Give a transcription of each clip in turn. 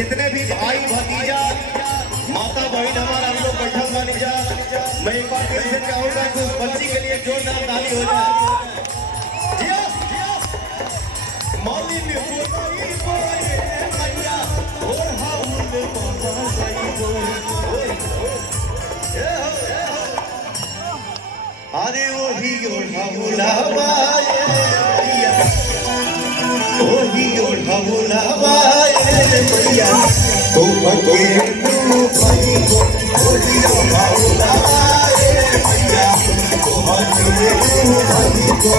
जितने भी भाई भतीजा माता बहन हमारा हम लोग बैठा मानी जा, मैं एक बार फिर से चाहूंगा कि उस बच्ची के लिए जोरदार ताली हो जाए। मौली में अरे वही ओढ़ा वही ओढ़ा भैया तो भगे भाई को वही ओढ़ा भैया तो भगे भाई को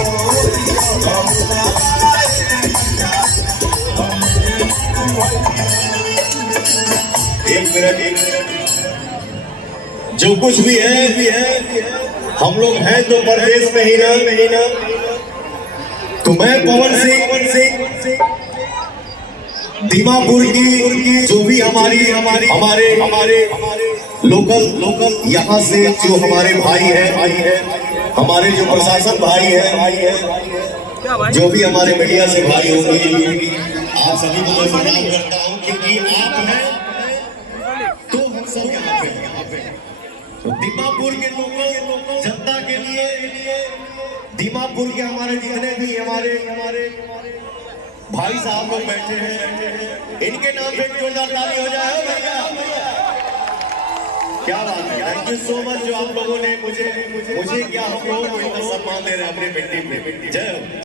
एक मिनट जो कुछ भी है हम लोग हैं तो परदेश में ही ना। तो मैं पवन सिंह दीमापुर की जो भी हमारे लोकल यहाँ से जो हमारे भाई है हमारे जो प्रशासन भाई है जो भी हमारे मीडिया से भाई होंगे, आप सभी को मैं प्रणाम करता हूँ क्योंकि आप हैं तो हम सब यहाँ पे तो दीमापुर के लोगों जनता के लिए दीमापुर के हमारे जितने भी हमारे भाई साहब लोग बैठे हैं इनके नाम पे जोरदार ताली हो जाए भैया। क्या बात है, थैंक यू सो मच जो आप लोगों ने मुझे क्या हम लोगों को इतना सम्मान दे रहे हैं अपने बेटी में। जय